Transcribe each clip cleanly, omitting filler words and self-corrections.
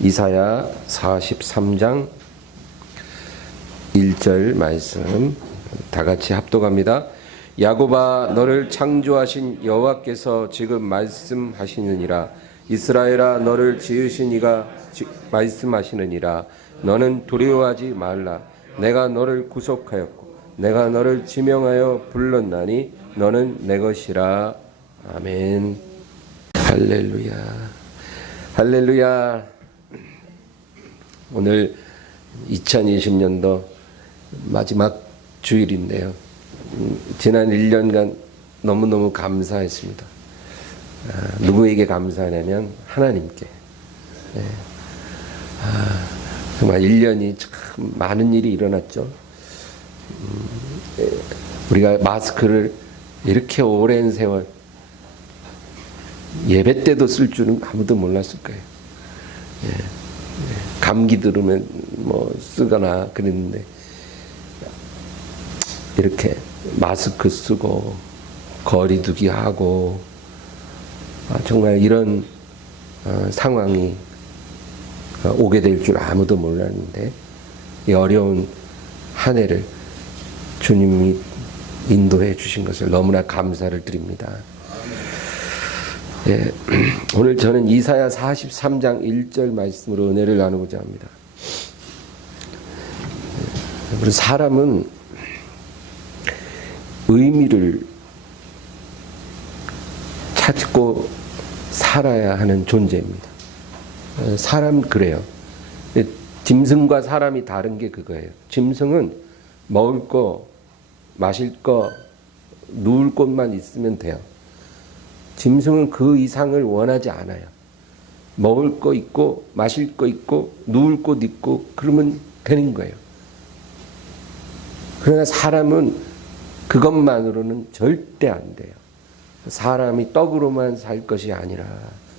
이사야 43장 1절 말씀 다 같이 합독합니다. 야곱아, 너를 창조하신 여호와께서 지금 말씀하시느니라. 이스라엘아, 너를 지으신 이가 말씀하시느니라. 너는 두려워하지 말라. 내가 너를 구속하였고 내가 너를 지명하여 불렀나니 너는 내 것이라. 아멘. 할렐루야. 할렐루야. 오늘 2020년도 마지막 주일인데요. 지난 1년간 너무너무 감사했습니다. 누구에게 감사하냐면 하나님께. 정말 1년이 참 많은 일이 일어났죠. 우리가 마스크를 이렇게 오랜 세월 예배 때도 쓸 줄은 아무도 몰랐을 거예요. 감기 들으면 뭐 쓰거나 그랬는데 이렇게 마스크 쓰고 거리두기 하고 정말 이런 상황이 오게 될 줄 아무도 몰랐는데 이 어려운 한 해를 주님이 인도해 주신 것을 너무나 감사를 드립니다. 예, 오늘 저는 이사야 43장 1절 말씀으로 은혜를 나누고자 합니다. 우리 사람은 의미를 찾고 살아야 하는 존재입니다. 사람 그래요. 짐승과 사람이 다른 게 그거예요. 짐승은 먹을 거, 마실 거, 누울 곳만 있으면 돼요. 짐승은 그 이상을 원하지 않아요. 먹을 거 있고 마실 거 있고 누울 곳 있고 그러면 되는 거예요. 그러나 사람은 그것만으로는 절대 안 돼요. 사람이 떡으로만 살 것이 아니라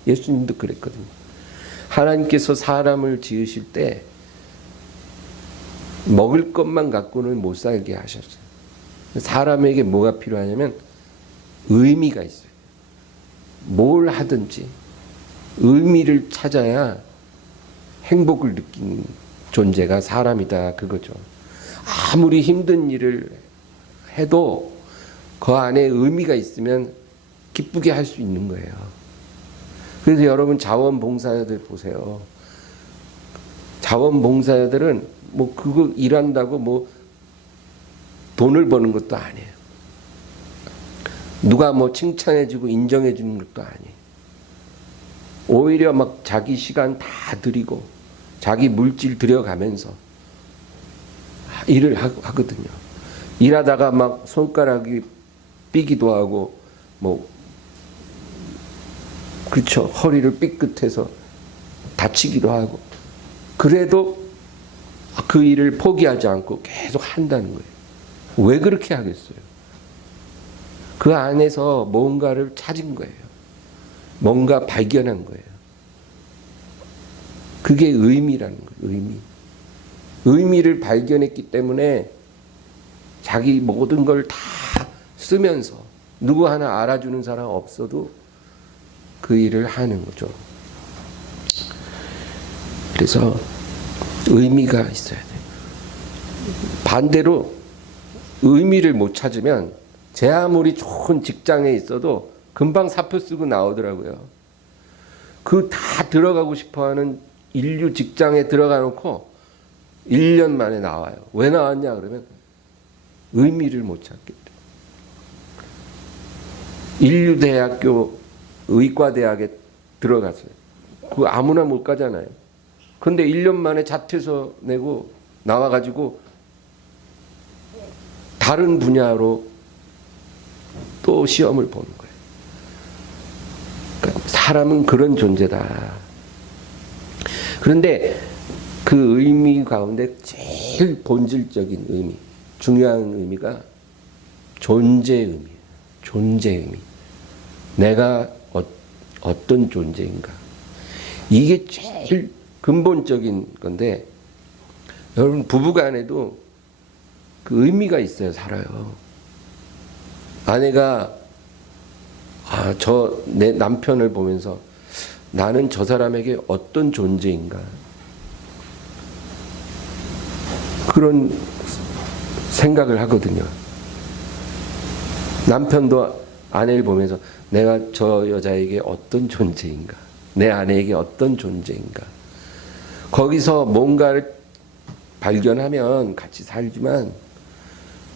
예수님도 그랬거든요. 하나님께서 사람을 지으실 때 먹을 것만 갖고는 못 살게 하셨어요. 사람에게 뭐가 필요하냐면 의미가 있어요. 뭘 하든지 의미를 찾아야 행복을 느끼는 존재가 사람이다 그거죠. 아무리 힘든 일을 해도 그 안에 의미가 있으면 기쁘게 할 수 있는 거예요. 그래서 여러분 자원봉사자들 보세요. 자원봉사자들은 뭐 그거 일한다고 뭐 돈을 버는 것도 아니에요. 누가 뭐 칭찬해주고 인정해주는 것도 아니에요. 오히려 막 자기 시간 다 들이고 자기 물질 들여가면서 일을 하거든요. 일하다가 막 손가락이 삐기도 하고 뭐 그렇죠. 허리를 삐끗해서 다치기도 하고 그래도 그 일을 포기하지 않고 계속 한다는 거예요. 왜 그렇게 하겠어요? 그 안에서 뭔가를 찾은 거예요. 뭔가 발견한 거예요. 그게 의미라는 거예요. 의미. 의미를 발견했기 때문에 자기 모든 걸 다 쓰면서 누구 하나 알아주는 사람 없어도 그 일을 하는 거죠. 그래서 의미가 있어야 돼요. 반대로 의미를 못 찾으면 제 아무리 좋은 직장에 있어도 금방 사표 쓰고 나오더라고요. 그 다 들어가고 싶어하는 인류 직장에 들어가 놓고 1년 만에 나와요. 왜 나왔냐 그러면 의미를 못 찾기 때문에. 인류대학교 의과대학에 들어갔어요. 그거 아무나 못 가잖아요. 근데 1년 만에 자퇴서 내고 나와가지고 다른 분야로 또 시험을 보는 거예요. 그러니까 사람은 그런 존재다. 그런데 그 의미 가운데 제일 본질적인 의미, 중요한 의미가 존재의 의미예요. 존재의 의미. 내가 어떤 존재인가. 이게 제일 근본적인 건데 여러분 부부간에도 그 의미가 있어야 살아요. 아내가 내 남편을 보면서 나는 저 사람에게 어떤 존재인가. 그런 생각을 하거든요. 남편도 아내를 보면서 내가 저 여자에게 어떤 존재인가. 내 아내에게 어떤 존재인가. 거기서 뭔가를 발견하면 같이 살지만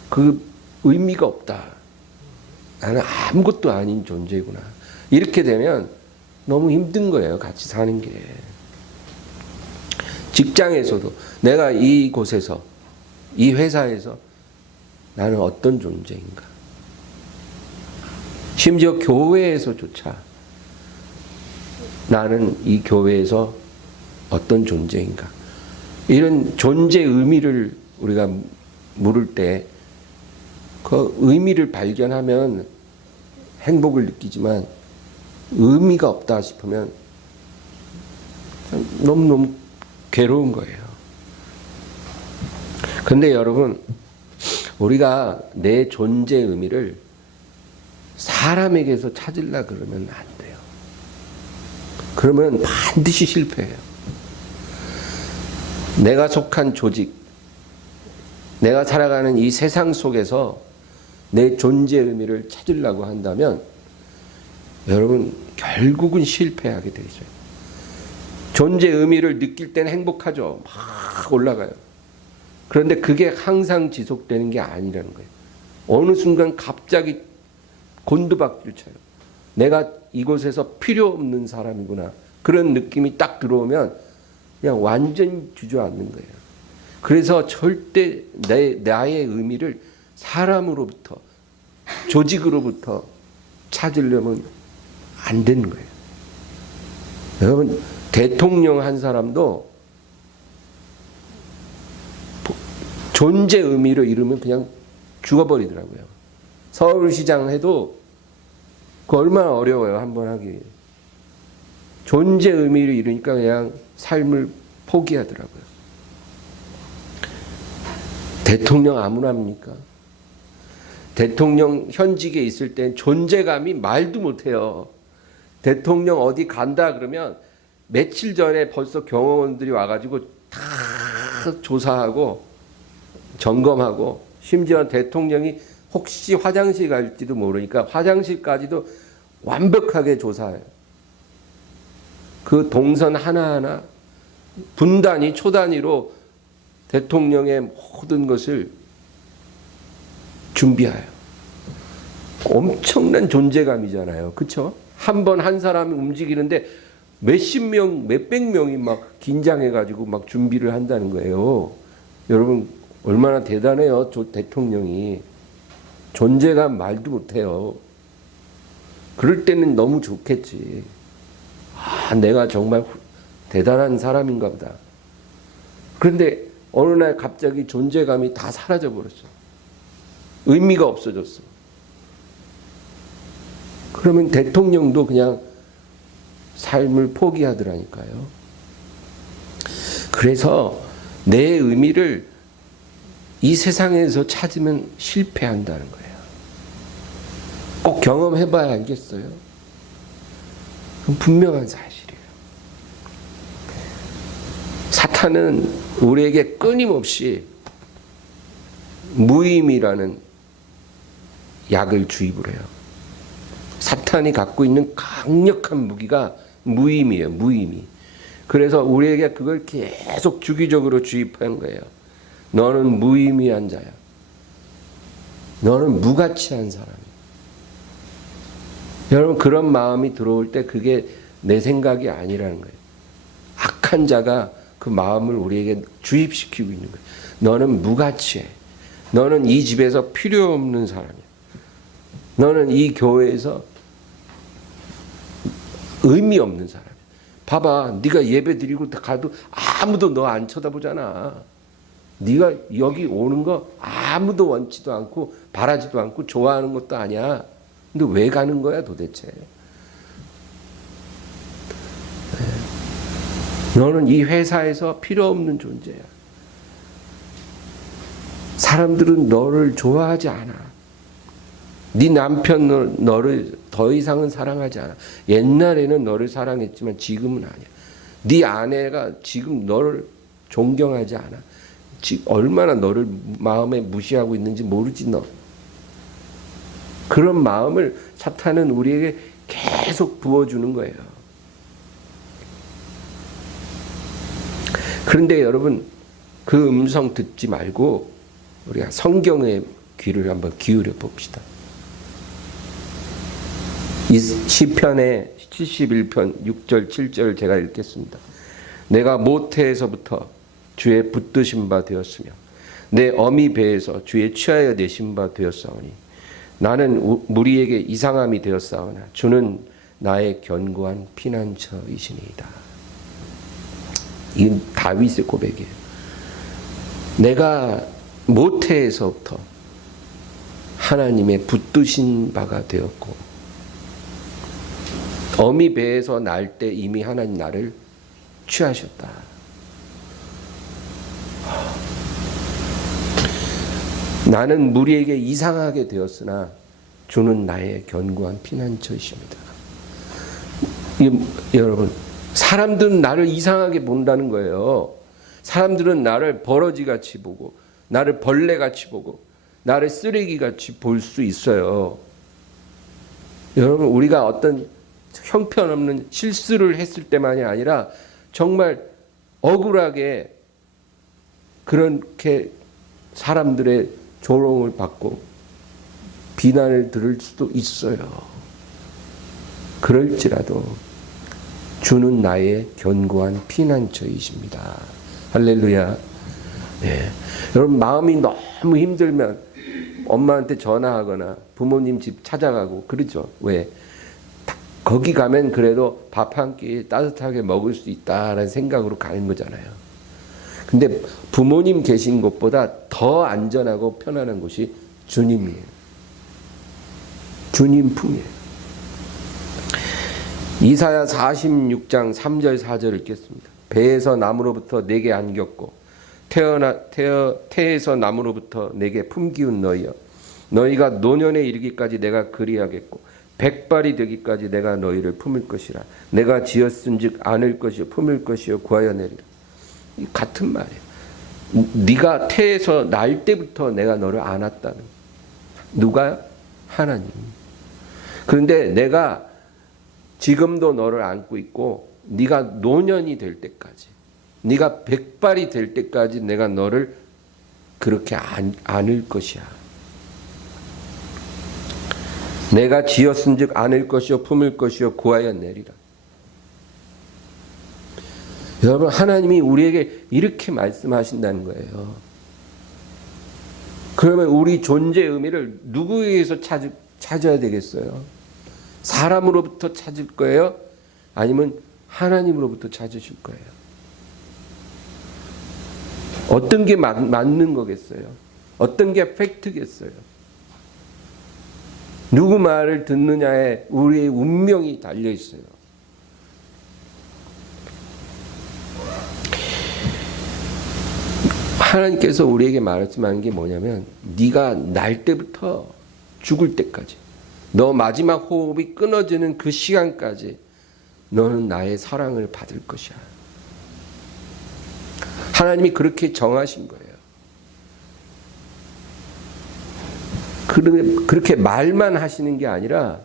그 의미가 없다. 나는 아무것도 아닌 존재구나. 이렇게 되면 너무 힘든 거예요. 같이 사는 게. 직장에서도 내가 이곳에서, 이 회사에서 나는 어떤 존재인가. 심지어 교회에서조차 나는 이 교회에서 어떤 존재인가. 이런 존재 의미를 우리가 물을 때 그 의미를 발견하면 행복을 느끼지만 의미가 없다 싶으면 너무너무 괴로운 거예요. 근데 여러분, 우리가 내 존재 의미를 사람에게서 찾으려 그러면 안 돼요. 그러면 반드시 실패해요. 내가 속한 조직, 내가 살아가는 이 세상 속에서 내 존재 의미를 찾으려고 한다면 여러분 결국은 실패하게 되죠. 존재 의미를 느낄 때는 행복하죠. 막 올라가요. 그런데 그게 항상 지속되는 게 아니라는 거예요. 어느 순간 갑자기 곤두박질 쳐요. 내가 이곳에서 필요 없는 사람이구나. 그런 느낌이 딱 들어오면 그냥 완전 주저앉는 거예요. 그래서 절대 나의 의미를 사람으로부터, 조직으로부터 찾으려면 안 되는 거예요. 여러분, 대통령 한 사람도 존재 의미로 이루면 그냥 죽어버리더라고요. 서울시장 해도 그 얼마나 어려워요, 한번 하기. 존재 의미를 이루니까 그냥 삶을 포기하더라고요. 대통령 아무나 합니까? 대통령 현직에 있을 땐 존재감이 말도 못해요. 대통령 어디 간다 그러면 며칠 전에 벌써 경호원들이 와가지고 다 조사하고 점검하고, 심지어 대통령이 혹시 화장실 갈지도 모르니까 화장실까지도 완벽하게 조사해요. 그 동선 하나하나 분단위, 초단위로 대통령의 모든 것을 준비해요. 엄청난 존재감이잖아요. 그렇죠? 한 번 한 사람이 움직이는데 몇십 명, 몇백 명이 막 긴장해가지고 막 준비를 한다는 거예요. 여러분 얼마나 대단해요. 대통령이. 존재감 말도 못해요. 그럴 때는 너무 좋겠지. 아, 내가 정말 대단한 사람인가 보다. 그런데 어느 날 갑자기 존재감이 다 사라져 버렸어. 의미가 없어졌어. 그러면 대통령도 그냥 삶을 포기하더라니까요. 그래서 내 의미를 이 세상에서 찾으면 실패한다는 거예요. 꼭 경험해봐야 알겠어요. 그건 분명한 사실이에요. 사탄은 우리에게 끊임없이 무의미라는 약을 주입을 해요. 사탄이 갖고 있는 강력한 무기가 무의미예요. 무의미. 그래서 우리에게 그걸 계속 주기적으로 주입하는 거예요. 너는 무의미한 자야. 너는 무가치한 사람이야. 여러분, 그런 마음이 들어올 때 그게 내 생각이 아니라는 거예요. 악한 자가 그 마음을 우리에게 주입시키고 있는 거예요. 너는 무가치해. 너는 이 집에서 필요 없는 사람이야. 너는 이 교회에서 의미 없는 사람이야. 봐봐, 네가 예배 드리고 가도 아무도 너 안 쳐다보잖아. 네가 여기 오는 거 아무도 원치도 않고 바라지도 않고 좋아하는 것도 아니야. 근데 왜 가는 거야 도대체? 너는 이 회사에서 필요 없는 존재야. 사람들은 너를 좋아하지 않아. 네 남편 너를 더 더 이상은 사랑하지 않아. 옛날에는 너를 사랑했지만 지금은 아니야. 네 아내가 지금 너를 존경하지 않아. 얼마나 너를 마음에 무시하고 있는지 모르지 너. 그런 마음을 사탄은 우리에게 계속 부어주는 거예요. 그런데 여러분, 그 음성 듣지 말고 우리가 성경의 귀를 한번 기울여 봅시다. 이 시편의 71편 6절 7절 제가 읽겠습니다. 내가 모태에서부터 주의 붙드신 바 되었으며 내 어미 배에서 주의 취하여 내신 바 되었사오니 나는 무리에게 이상함이 되었사오나 주는 나의 견고한 피난처이시니이다. 이건 다윗의 고백이에요. 내가 모태에서부터 하나님의 붙드신 바가 되었고 어미 배에서 날 때 이미 하나님 나를 취하셨다. 나는 무리에게 이상하게 되었으나 주는 나의 견고한 피난처이십니다. 여러분, 사람들은 나를 이상하게 본다는 거예요. 사람들은 나를 버러지같이 보고 나를 벌레같이 보고 나를 쓰레기같이 볼 수 있어요. 여러분, 우리가 어떤 형편없는 실수를 했을 때만이 아니라 정말 억울하게 그렇게 사람들의 조롱을 받고 비난을 들을 수도 있어요. 그럴지라도 주는 나의 견고한 피난처이십니다. 할렐루야. 네. 여러분, 마음이 너무 힘들면 엄마한테 전화하거나 부모님 집 찾아가고 그러죠. 왜? 거기 가면 그래도 밥 한 끼 따뜻하게 먹을 수 있다라는 생각으로 가는 거잖아요. 근데 부모님 계신 곳보다 더 안전하고 편안한 곳이 주님이에요. 주님 품이에요. 이사야 46장 3절 4절 읽겠습니다. 배에서 나무로부터 내게 안겼고 태에서 나무로부터 내게 품기운 너희여, 너희가 노년에 이르기까지 내가 그리하겠고 백발이 되기까지 내가 너희를 품을 것이라. 내가 지었은즉 안을 것이요 품을 것이요 구하여 내리라. 같은 말이에요. 네가 태에서 날 때부터 내가 너를 안았다는. 누가요? 하나님. 그런데 내가 지금도 너를 안고 있고 네가 노년이 될 때까지, 네가 백발이 될 때까지 내가 너를 그렇게 안을 것이야. 내가 지었은즉 안을 것이요 품을 것이요 구하여 내리라. 여러분, 하나님이 우리에게 이렇게 말씀하신다는 거예요. 그러면 우리 존재의 의미를 누구에게서 찾아야 되겠어요? 사람으로부터 찾을 거예요? 아니면 하나님으로부터 찾으실 거예요? 어떤 게 맞는 거겠어요? 어떤 게 팩트겠어요? 누구 말을 듣느냐에 우리의 운명이 달려 있어요. 하나님께서 우리에게 말씀하는 게 뭐냐면, 네가 날 때부터 죽을 때까지, 너 마지막 호흡이 끊어지는 그 시간까지 너는 나의 사랑을 받을 것이야. 하나님이 그렇게 정하신 거예요. 그렇게 말만 하시는 게 아니라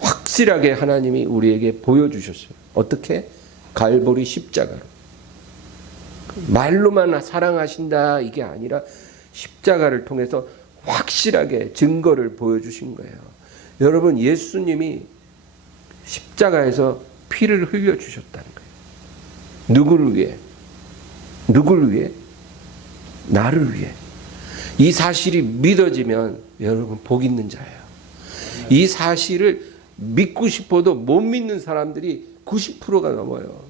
확실하게 하나님이 우리에게 보여주셨어요. 어떻게? 갈보리 십자가로. 말로만 사랑하신다 이게 아니라 십자가를 통해서 확실하게 증거를 보여주신 거예요. 여러분, 예수님이 십자가에서 피를 흘려주셨다는 거예요. 누구를 위해? 누구를 위해? 나를 위해. 이 사실이 믿어지면 여러분, 복 있는 자예요. 이 사실을 믿고 싶어도 못 믿는 사람들이 90%가 넘어요.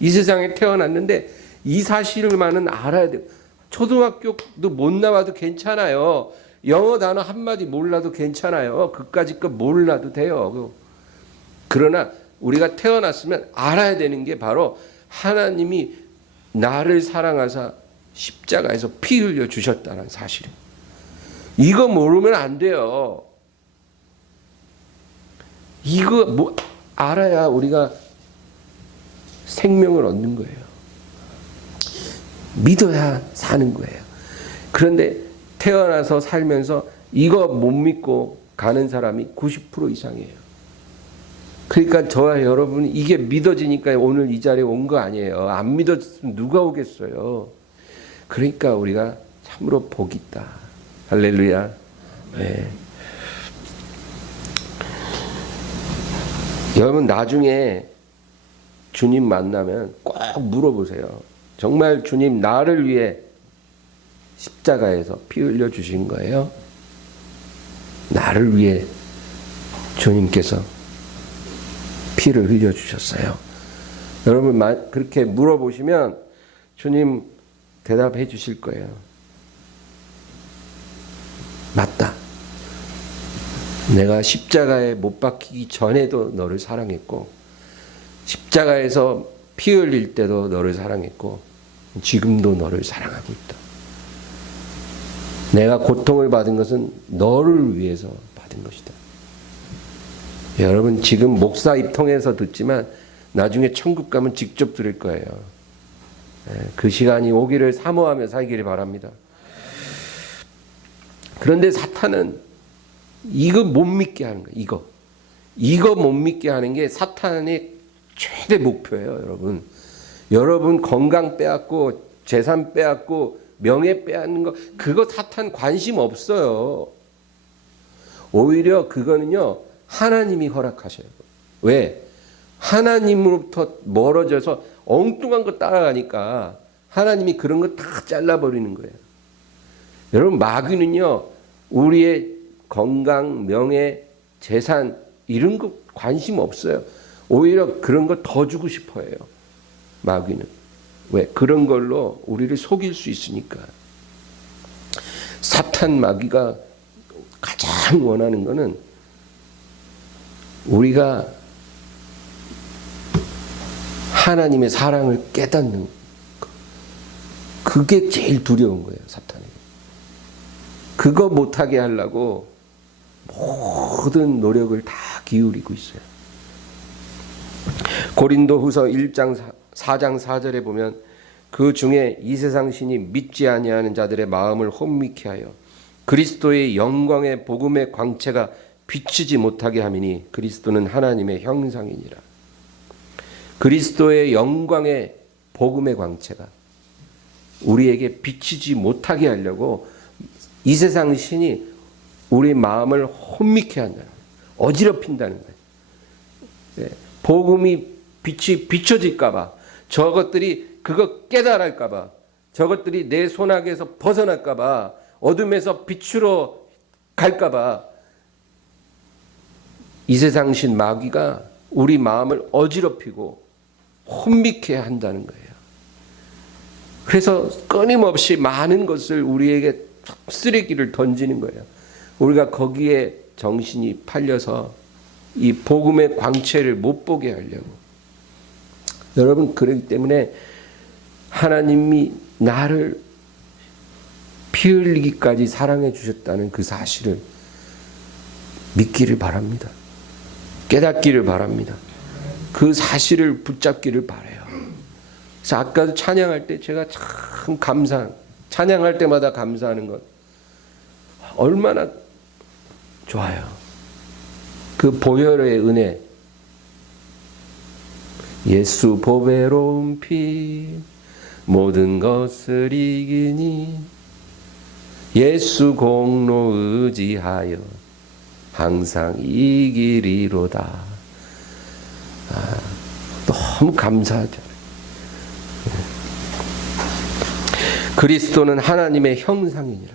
이 세상에 태어났는데 이 사실만은 알아야 돼요. 초등학교도 못 나와도 괜찮아요. 영어 단어 한마디 몰라도 괜찮아요. 그까짓 거 몰라도 돼요. 그러나 우리가 태어났으면 알아야 되는 게 바로 하나님이 나를 사랑하사 십자가에서 피 흘려 주셨다는 사실이에요. 이거 모르면 안 돼요. 이거 뭐 알아야 우리가 생명을 얻는 거예요. 믿어야 사는 거예요. 그런데 태어나서 살면서 이거 못 믿고 가는 사람이 90% 이상이에요. 그러니까 저와 여러분이 이게 믿어지니까 오늘 이 자리에 온 거 아니에요. 안 믿었으면 누가 오겠어요. 그러니까 우리가 참으로 복이 있다. 할렐루야. 네. 여러분 나중에 주님 만나면 꼭 물어보세요. 정말 주님 나를 위해 십자가에서 피 흘려 주신 거예요? 나를 위해 주님께서 피를 흘려 주셨어요. 여러분 그렇게 물어보시면 주님 대답해 주실 거예요. 맞다. 내가 십자가에 못 박히기 전에도 너를 사랑했고 십자가에서 피 흘릴 때도 너를 사랑했고 지금도 너를 사랑하고 있다. 내가 고통을 받은 것은 너를 위해서 받은 것이다. 여러분 지금 목사 입 통해서 듣지만 나중에 천국 가면 직접 들을 거예요. 그 시간이 오기를 사모하며 살기를 바랍니다. 그런데 사탄은 이거 못 믿게 하는 거예요. 이거 못 믿게 하는 게 사탄의 최대 목표예요. 여러분. 여러분 건강 빼앗고 재산 빼앗고 명예 빼앗는 거 그거 사탄 관심 없어요. 오히려 그거는요 하나님이 허락하셔요. 왜? 하나님으로부터 멀어져서 엉뚱한 거 따라가니까 하나님이 그런 거 다 잘라버리는 거예요. 여러분 마귀는요 우리의 건강, 명예, 재산 이런 거 관심 없어요. 오히려 그런 거 더 주고 싶어 해요. 마귀는. 왜? 그런 걸로 우리를 속일 수 있으니까. 사탄 마귀가 가장 원하는 거는 우리가 하나님의 사랑을 깨닫는 거. 그게 제일 두려운 거예요. 사탄에게. 그거 못하게 하려고 모든 노력을 다 기울이고 있어요. 고린도후서 1장 4장 4절에 보면 그 중에 이 세상 신이 믿지 아니하는 자들의 마음을 혼미케 하여 그리스도의 영광의 복음의 광채가 비치지 못하게 함이니 그리스도는 하나님의 형상이니라. 그리스도의 영광의 복음의 광채가 우리에게 비치지 못하게 하려고 이 세상 신이 우리 마음을 혼미케 한다는 거예요. 어지럽힌다는 거예요. 네. 복음이 빛이 비춰질까 봐 저것들이 그거 깨달을까 봐 저것들이 내 손아귀에서 벗어날까 봐 어둠에서 빛으로 갈까 봐 이 세상 신 마귀가 우리 마음을 어지럽히고 혼미케 한다는 거예요. 그래서 끊임없이 많은 것을 우리에게 쓰레기를 던지는 거예요. 우리가 거기에 정신이 팔려서 이 복음의 광채를 못 보게 하려고. 여러분 그렇기 때문에 하나님이 나를 피 흘리기까지 사랑해 주셨다는 그 사실을 믿기를 바랍니다. 깨닫기를 바랍니다. 그 사실을 붙잡기를 바라요. 그래서 아까도 찬양할 때 제가 참 찬양할 때마다 감사하는 것 얼마나 좋아요. 그 보혈의 은혜, 예수 보배로운 피 모든 것을 이기니 예수 공로 의지하여 항상 이기리로다. 너무 감사하죠. 그리스도는 하나님의 형상이니라.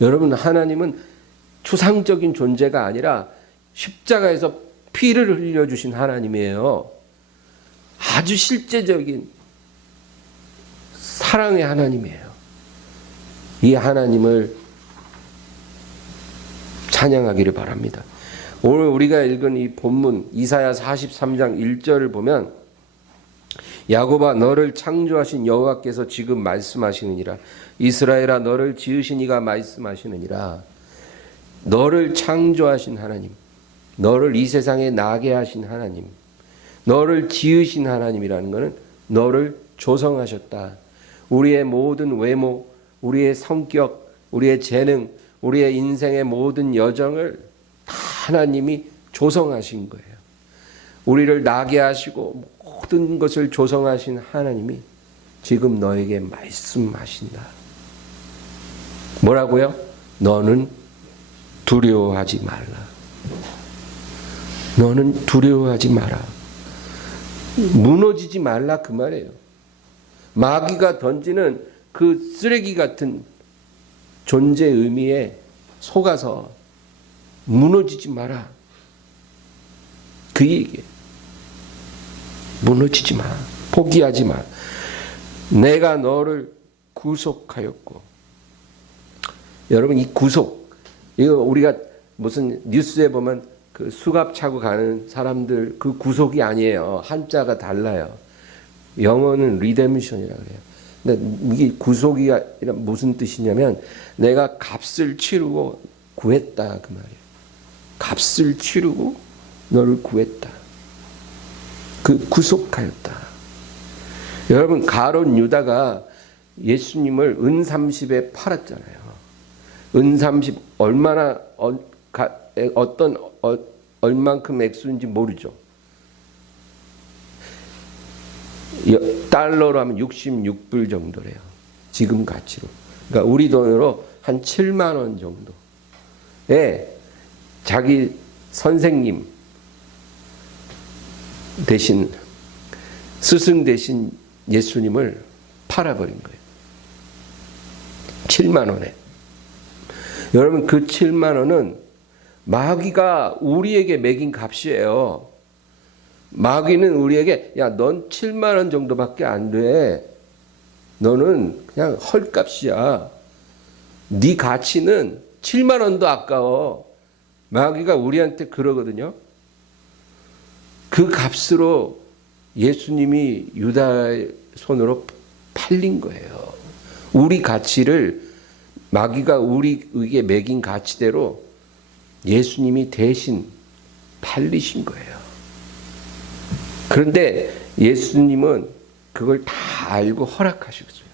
여러분 하나님은 추상적인 존재가 아니라 십자가에서 피를 흘려주신 하나님이에요. 아주 실제적인 사랑의 하나님이에요. 이 하나님을 찬양하기를 바랍니다. 오늘 우리가 읽은 이 본문 이사야 43장 1절을 보면 야곱아 너를 창조하신 여호와께서 지금 말씀하시느니라. 이스라엘아 너를 지으신 이가 말씀하시느니라. 너를 창조하신 하나님. 너를 이 세상에 나게 하신 하나님, 너를 지으신 하나님이라는 것은 너를 조성하셨다. 우리의 모든 외모, 우리의 성격, 우리의 재능, 우리의 인생의 모든 여정을 다 하나님이 조성하신 거예요. 우리를 나게 하시고 모든 것을 조성하신 하나님이 지금 너에게 말씀하신다. 뭐라고요? 너는 두려워하지 말라. 너는 두려워하지 마라. 무너지지 말라 그 말이에요. 마귀가 던지는 그 쓰레기 같은 존재 의미에 속아서 무너지지 마라. 그 얘기예요. 무너지지 마. 포기하지 마. 내가 너를 구속하였고. 여러분 이 구속, 이거 우리가 무슨 뉴스에 보면 그 수갑 차고 가는 사람들 그 구속이 아니에요. 한자가 달라요. 영어는 리뎀션이라고 해요. 근데 이게 구속이 무슨 뜻이냐면 내가 값을 치르고 구했다 그 말이에요. 값을 치르고 너를 구했다. 그 구속하였다. 여러분 가룟 유다가 예수님을 은 30에 팔았잖아요. 은 30 얼마나 얼만큼 액수인지 모르죠. 달러로 하면 66불 정도래요. 지금 가치로. 그러니까 우리 돈으로 한 7만 원 정도에 자기 선생님 대신 스승 대신 예수님을 팔아버린 거예요. 7만 원에. 여러분 그 7만 원은 마귀가 우리에게 매긴 값이에요. 마귀는 우리에게 야, 넌 7만 원 정도밖에 안 돼. 너는 그냥 헐값이야. 네 가치는 7만 원도 아까워. 마귀가 우리한테 그러거든요. 그 값으로 예수님이 유다의 손으로 팔린 거예요. 우리 가치를 마귀가 우리에게 매긴 가치대로 예수님이 대신 팔리신 거예요. 그런데 예수님은 그걸 다 알고 허락하셨어요.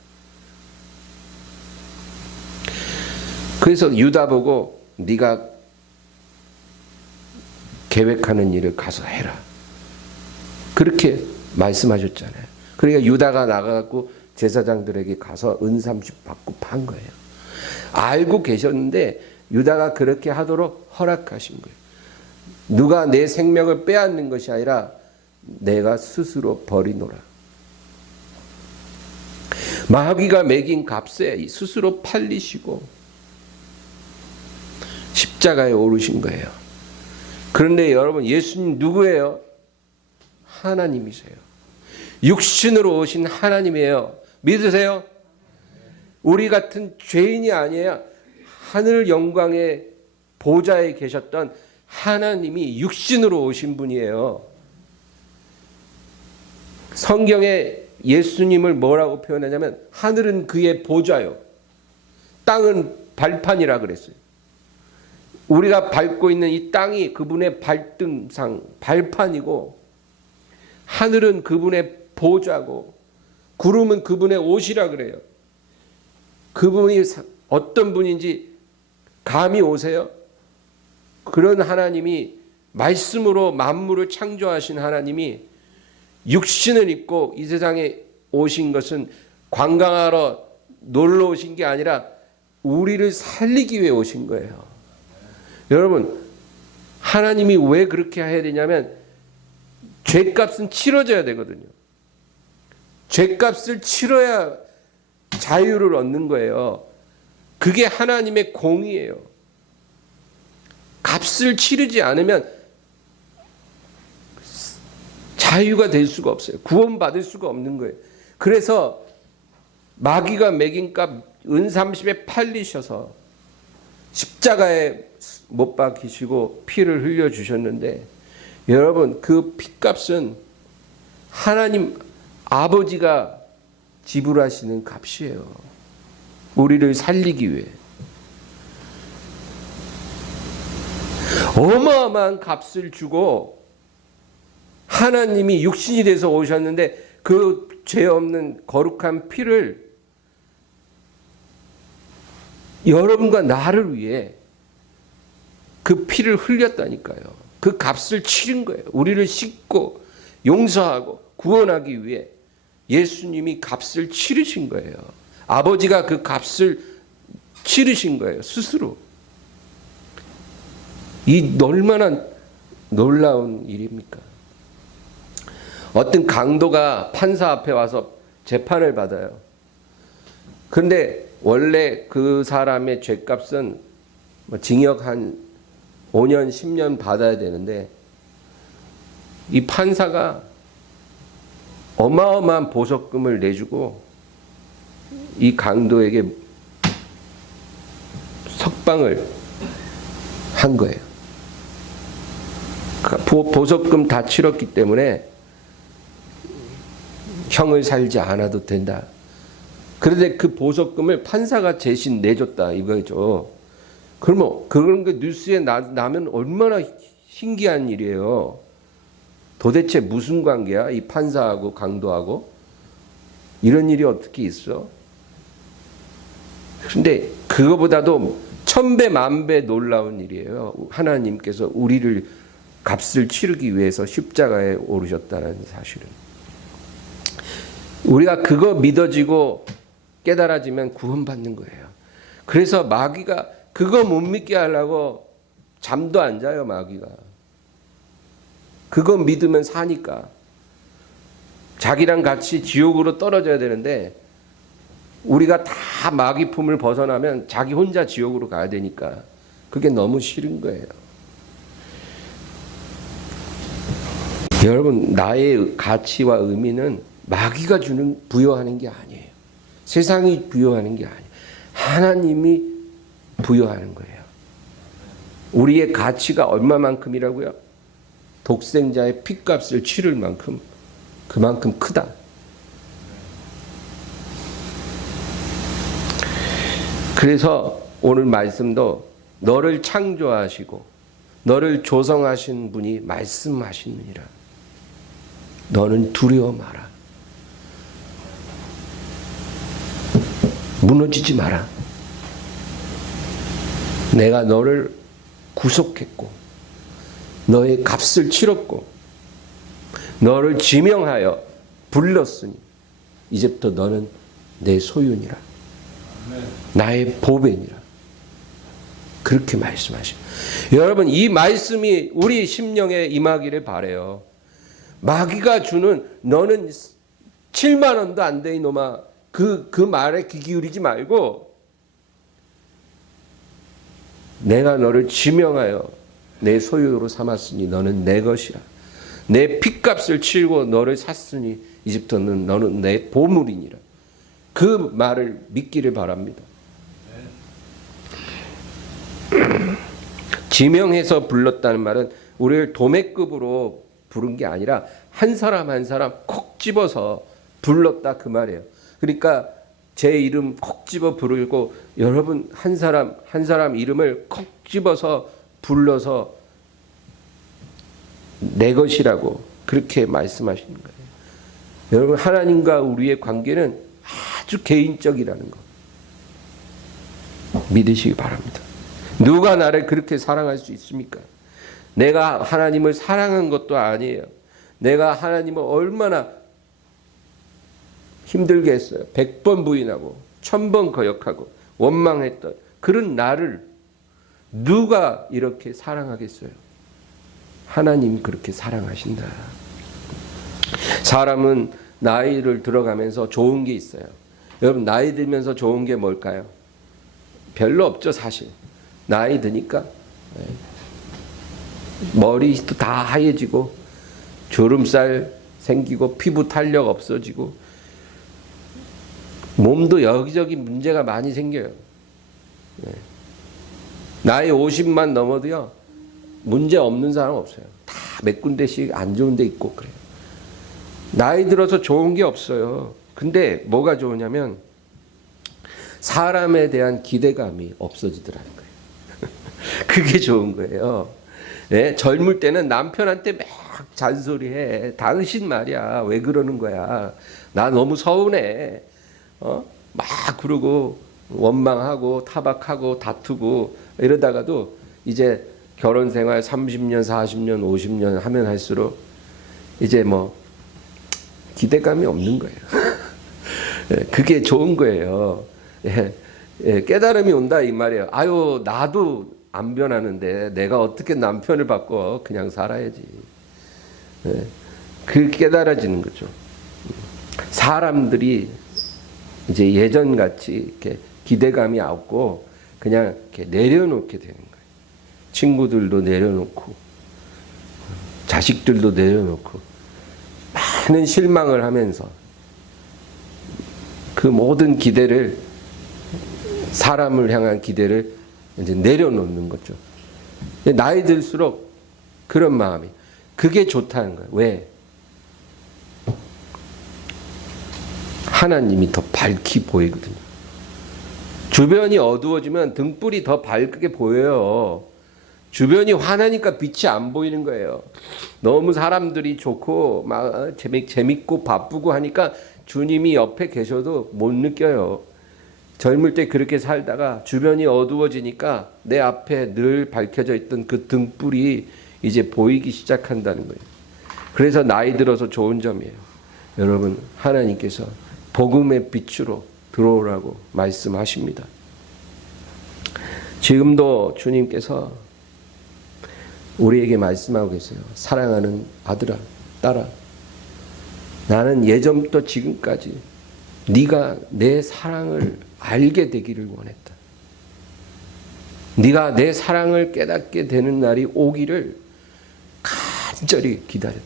그래서 유다 보고 네가 계획하는 일을 가서 해라. 그렇게 말씀하셨잖아요. 그러니까 유다가 나가고 제사장들에게 가서 은 30 받고 판 거예요. 알고 계셨는데 유다가 그렇게 하도록 허락하신 거예요. 누가 내 생명을 빼앗는 것이 아니라 내가 스스로 버리노라. 마귀가 매긴 값에 스스로 팔리시고 십자가에 오르신 거예요. 그런데 여러분 예수님 누구예요? 하나님이세요. 육신으로 오신 하나님이에요. 믿으세요? 우리 같은 죄인이 아니에요. 하늘 영광의 보좌에 계셨던 하나님이 육신으로 오신 분이에요. 성경에 예수님을 뭐라고 표현하냐면 하늘은 그의 보좌요. 땅은 발판이라 그랬어요. 우리가 밟고 있는 이 땅이 그분의 발등상, 발판이고 하늘은 그분의 보좌고 구름은 그분의 옷이라 그래요. 그분이 어떤 분인지 감이 오세요? 그런 하나님이 말씀으로 만물을 창조하신 하나님이 육신을 입고 이 세상에 오신 것은 관광하러 놀러 오신 게 아니라 우리를 살리기 위해 오신 거예요. 여러분 하나님이 왜 그렇게 해야 되냐면 죄값은 치러져야 되거든요. 죄값을 치러야 자유를 얻는 거예요. 그게 하나님의 공의예요. 값을 치르지 않으면 자유가 될 수가 없어요. 구원받을 수가 없는 거예요. 그래서 마귀가 매긴 값 은 30에 팔리셔서 십자가에 못 박히시고 피를 흘려주셨는데 여러분 그 피값은 하나님 아버지가 지불하시는 값이에요. 우리를 살리기 위해. 어마어마한 값을 주고 하나님이 육신이 돼서 오셨는데 그 죄 없는 거룩한 피를 여러분과 나를 위해 그 피를 흘렸다니까요. 그 값을 치른 거예요. 우리를 씻고 용서하고 구원하기 위해 예수님이 값을 치르신 거예요. 아버지가 그 값을 치르신 거예요. 스스로. 이 얼마나 놀라운 일입니까? 어떤 강도가 판사 앞에 와서 재판을 받아요. 그런데 원래 그 사람의 죄값은 징역 한 5년, 10년 받아야 되는데 이 판사가 어마어마한 보석금을 내주고 이 강도에게 석방을 한 거예요. 보석금 다 치렀기 때문에 형을 살지 않아도 된다. 그런데 그 보석금을 판사가 대신 내줬다 이거죠. 그러면 그런 게 뉴스에 나면 얼마나 신기한 일이에요. 도대체 무슨 관계야? 이 판사하고 강도하고? 이런 일이 어떻게 있어? 그런데 그거보다도 천배 만배 놀라운 일이에요. 하나님께서 우리를 값을 치르기 위해서 십자가에 오르셨다는 사실은. 우리가 그거 믿어지고 깨달아지면 구원받는 거예요. 그래서 마귀가 그거 못 믿게 하려고 잠도 안 자요, 마귀가. 그거 믿으면 사니까. 자기랑 같이 지옥으로 떨어져야 되는데 우리가 다 마귀 품을 벗어나면 자기 혼자 지옥으로 가야 되니까 그게 너무 싫은 거예요. 여러분, 나의 가치와 의미는 마귀가 부여하는 게 아니에요. 세상이 부여하는 게 아니에요. 하나님이 부여하는 거예요. 우리의 가치가 얼마만큼이라고요? 독생자의 핏값을 치를 만큼, 그만큼 크다. 그래서 오늘 말씀도 너를 창조하시고 너를 조성하신 분이 말씀하시느니라. 너는 두려워 마라. 무너지지 마라. 내가 너를 구속했고 너의 값을 치렀고 너를 지명하여 불렀으니 이제부터 너는 내 소유니라. 나의 보배니라. 그렇게 말씀하십니다. 여러분, 이 말씀이 우리 심령에 임하기를 바라요. 마귀가 주는 너는 7만 원도 안 돼 이놈아, 그 말에 귀 기울이지 말고 내가 너를 지명하여 내 소유로 삼았으니 너는 내 것이라. 내 핏값을 치르고 너를 샀으니 이제부터는 너는 내 보물이니라. 그 말을 믿기를 바랍니다. 지명해서 불렀다는 말은 우리를 도매급으로 부른 게 아니라 한 사람 한 사람 콕 집어서 불렀다 그 말이에요. 그러니까 제 이름 콕 집어 부르고 여러분 한 사람 한 사람 이름을 콕 집어서 불러서 내 것이라고 그렇게 말씀하시는 거예요. 여러분, 하나님과 우리의 관계는 아주 개인적이라는 거 믿으시기 바랍니다. 누가 나를 그렇게 사랑할 수 있습니까? 내가 하나님을 사랑한 것도 아니에요. 내가 하나님을 얼마나 힘들게 했어요. 100번 부인하고 1000번 거역하고 원망했던 그런 나를 누가 이렇게 사랑하겠어요? 하나님 그렇게 사랑하신다. 사람은 나이를 들어가면서 좋은 게 있어요. 여러분, 나이 들면서 좋은 게 뭘까요? 별로 없죠, 사실. 나이 드니까 머리도 다 하얘지고 주름살 생기고 피부 탄력 없어지고 몸도 여기저기 문제가 많이 생겨요. 나이 50만 넘어도요 문제 없는 사람 없어요. 다 몇 군데씩 안 좋은 데 있고 그래요. 나이 들어서 좋은 게 없어요. 근데 뭐가 좋으냐면 사람에 대한 기대감이 없어지더라는 거예요. 그게 좋은 거예요. 예? 젊을 때는 남편한테 막 잔소리해. 당신 말이야 왜 그러는 거야? 나 너무 서운해. 막 그러고 원망하고 타박하고 다투고 이러다가도 이제 결혼 생활 30년, 40년, 50년 하면 할수록 이제 뭐 기대감이 없는 거예요. 그게 좋은 거예요. 깨달음이 온다 이 말이에요. 아유 나도 안 변하는데 내가 어떻게 남편을 바꿔? 그냥 살아야지. 그 깨달아지는 거죠. 사람들이 이제 예전같이 이렇게 기대감이 없고 그냥 이렇게 내려놓게 되는 거예요. 친구들도 내려놓고 자식들도 내려놓고 많은 실망을 하면서 그 모든 기대를 사람을 향한 기대를 이제 내려놓는 거죠. 나이 들수록 그런 마음이 그게 좋다는 거예요. 왜? 하나님이 더 밝게 보이거든요. 주변이 어두워지면 등불이 더 밝게 보여요. 주변이 환하니까 빛이 안 보이는 거예요. 너무 사람들이 좋고 막 재밌고 바쁘고 하니까 주님이 옆에 계셔도 못 느껴요. 젊을 때 그렇게 살다가 주변이 어두워지니까 내 앞에 늘 밝혀져 있던 그 등불이 이제 보이기 시작한다는 거예요. 그래서 나이 들어서 좋은 점이에요. 여러분, 하나님께서 복음의 빛으로 들어오라고 말씀하십니다. 지금도 주님께서 우리에게 말씀하고 계세요. 사랑하는 아들아, 딸아, 나는 예전부터 지금까지 네가 내 사랑을 알게 되기를 원했다. 네가 내 사랑을 깨닫게 되는 날이 오기를 간절히 기다렸다.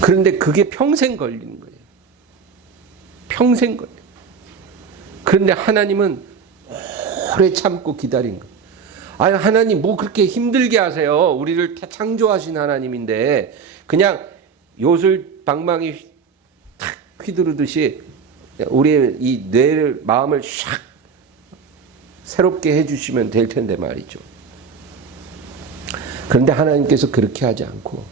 그런데 그게 평생 걸리는 거예요. 평생 걸려요. 그런데 하나님은 오래 참고 기다린 거예요. 아유, 하나님 뭐 그렇게 힘들게 하세요. 우리를 창조하신 하나님인데 그냥 요술 방망이 탁 휘두르듯이 우리의 이 뇌를 마음을 샥 새롭게 해주시면 될 텐데 말이죠. 그런데 하나님께서 그렇게 하지 않고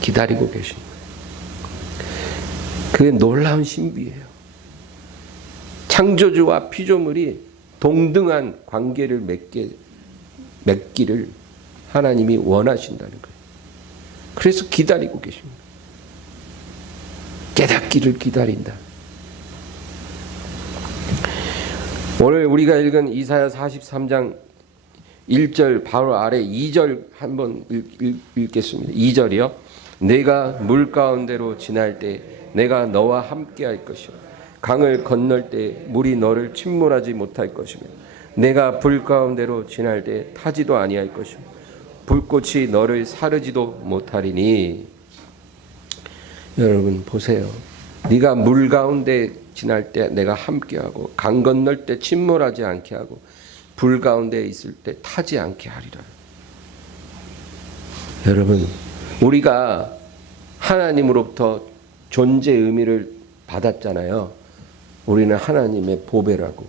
기다리고 계신 거예요. 그게 놀라운 신비예요. 창조주와 피조물이 동등한 관계를 맺기를 하나님이 원하신다는 거예요. 그래서 기다리고 계십니다. 깨닫기를 기다린다. 오늘 우리가 읽은 이사야 43장 1절 바로 아래 2절 한번 읽겠습니다. 2절이요. 내가 물 가운데로 지날 때 내가 너와 함께 할 것이요. 강을 건널 때 물이 너를 침몰하지 못할 것이며 내가 불 가운데로 지날 때 타지도 아니할 것이며 불꽃이 너를 사르지도 못하리니. 여러분 보세요. 네가 물 가운데 지날 때 내가 함께하고 강 건널 때 침몰하지 않게 하고 불 가운데 있을 때 타지 않게 하리라. 여러분, 우리가 하나님으로부터 존재 의미를 받았잖아요. 우리는 하나님의 보배라고.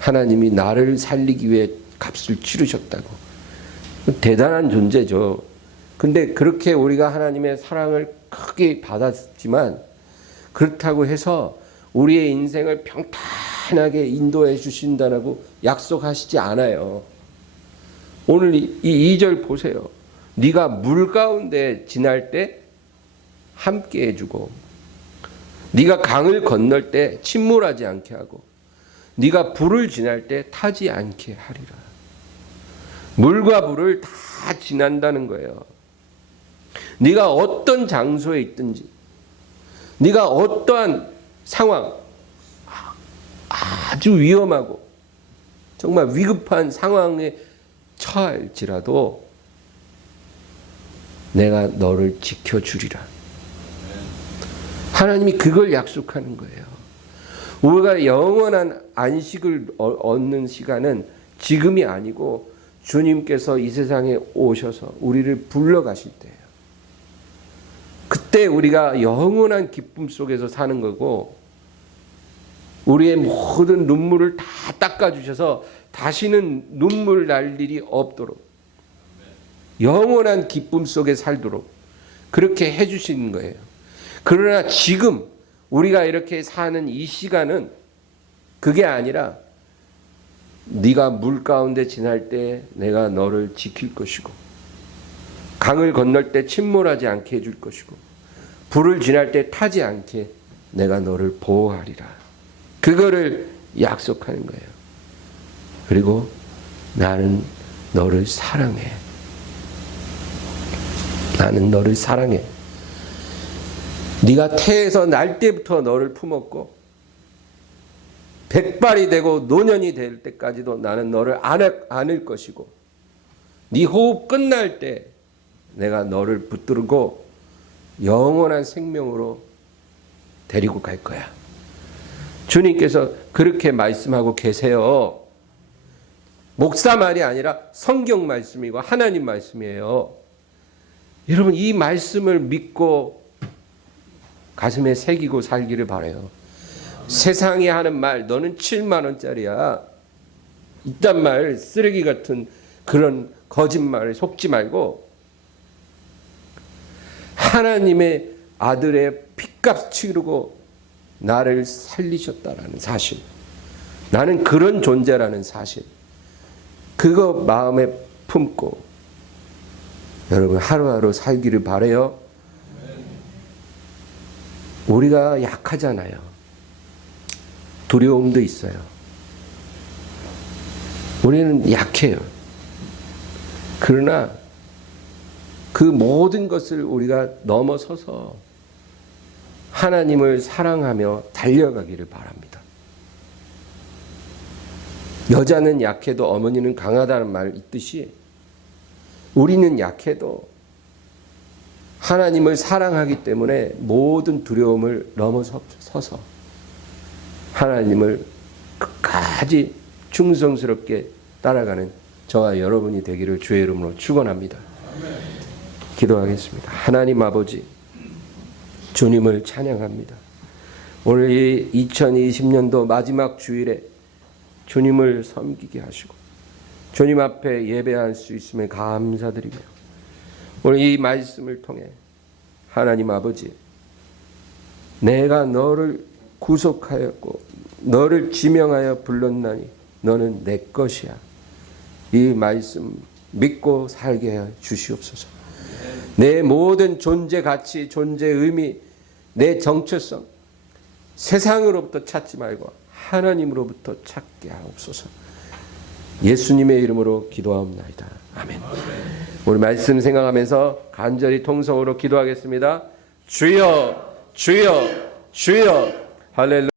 하나님이 나를 살리기 위해 값을 치르셨다고. 대단한 존재죠. 근데 그렇게 우리가 하나님의 사랑을 크게 받았지만 그렇다고 해서 우리의 인생을 평탄하게 인도해 주신다고 약속하시지 않아요. 오늘 이 2절 보세요. 네가 물 가운데 지날 때 함께 해주고 네가 강을 건널 때 침몰하지 않게 하고 네가 불을 지날 때 타지 않게 하리라. 물과 불을 다 지난다는 거예요. 네가 어떤 장소에 있든지 네가 어떠한 상황, 아주 위험하고 정말 위급한 상황에 처할지라도 내가 너를 지켜주리라. 하나님이 그걸 약속하는 거예요. 우리가 영원한 안식을 얻는 시간은 지금이 아니고 주님께서 이 세상에 오셔서 우리를 불러가실 때예요. 그때 우리가 영원한 기쁨 속에서 사는 거고 우리의 모든 눈물을 다 닦아주셔서 다시는 눈물 날 일이 없도록 영원한 기쁨 속에 살도록 그렇게 해주시는 거예요. 그러나 지금 우리가 이렇게 사는 이 시간은 그게 아니라 네가 물 가운데 지날 때 내가 너를 지킬 것이고 강을 건널 때 침몰하지 않게 해줄 것이고 불을 지날 때 타지 않게 내가 너를 보호하리라. 그거를 약속하는 거예요. 그리고 나는 너를 사랑해. 나는 너를 사랑해. 네가 태에서 날 때부터 너를 품었고 백발이 되고 노년이 될 때까지도 나는 너를 안을 것이고 네 호흡 끝날 때 내가 너를 붙들고 영원한 생명으로 데리고 갈 거야. 주님께서 그렇게 말씀하고 계세요. 목사 말이 아니라 성경 말씀이고 하나님 말씀이에요. 여러분 이 말씀을 믿고 가슴에 새기고 살기를 바라요. 세상이 하는 말 너는 7만 원짜리야. 이딴 말 쓰레기 같은 그런 거짓말에 속지 말고 하나님의 아들의 핏값 치르고 나를 살리셨다라는 사실, 나는 그런 존재라는 사실, 그거 마음에 품고 여러분 하루하루 살기를 바라요. 우리가 약하잖아요. 두려움도 있어요. 우리는 약해요. 그러나 그 모든 것을 우리가 넘어서서 하나님을 사랑하며 달려가기를 바랍니다. 여자는 약해도 어머니는 강하다는 말 있듯이 우리는 약해도 하나님을 사랑하기 때문에 모든 두려움을 넘어서서 하나님을 끝까지 충성스럽게 따라가는 저와 여러분이 되기를 주의 이름으로 축원합니다. 기도하겠습니다. 하나님 아버지, 주님을 찬양합니다. 오늘 이 2020년도 마지막 주일에 주님을 섬기게 하시고 주님 앞에 예배할 수 있음에 감사드리며 오늘 이 말씀을 통해 하나님 아버지, 내가 너를 구속하였고 너를 지명하여 불렀나니 너는 내 것이야. 이 말씀 믿고 살게 해 주시옵소서. 내 모든 존재 가치, 존재 의미, 내 정체성 세상으로부터 찾지 말고 하나님으로부터 찾게 하옵소서. 예수님의 이름으로 기도하옵나이다. 아멘. 오늘 말씀 생각하면서 간절히 통성으로 기도하겠습니다. 주여, 주여, 주여. 할렐루야.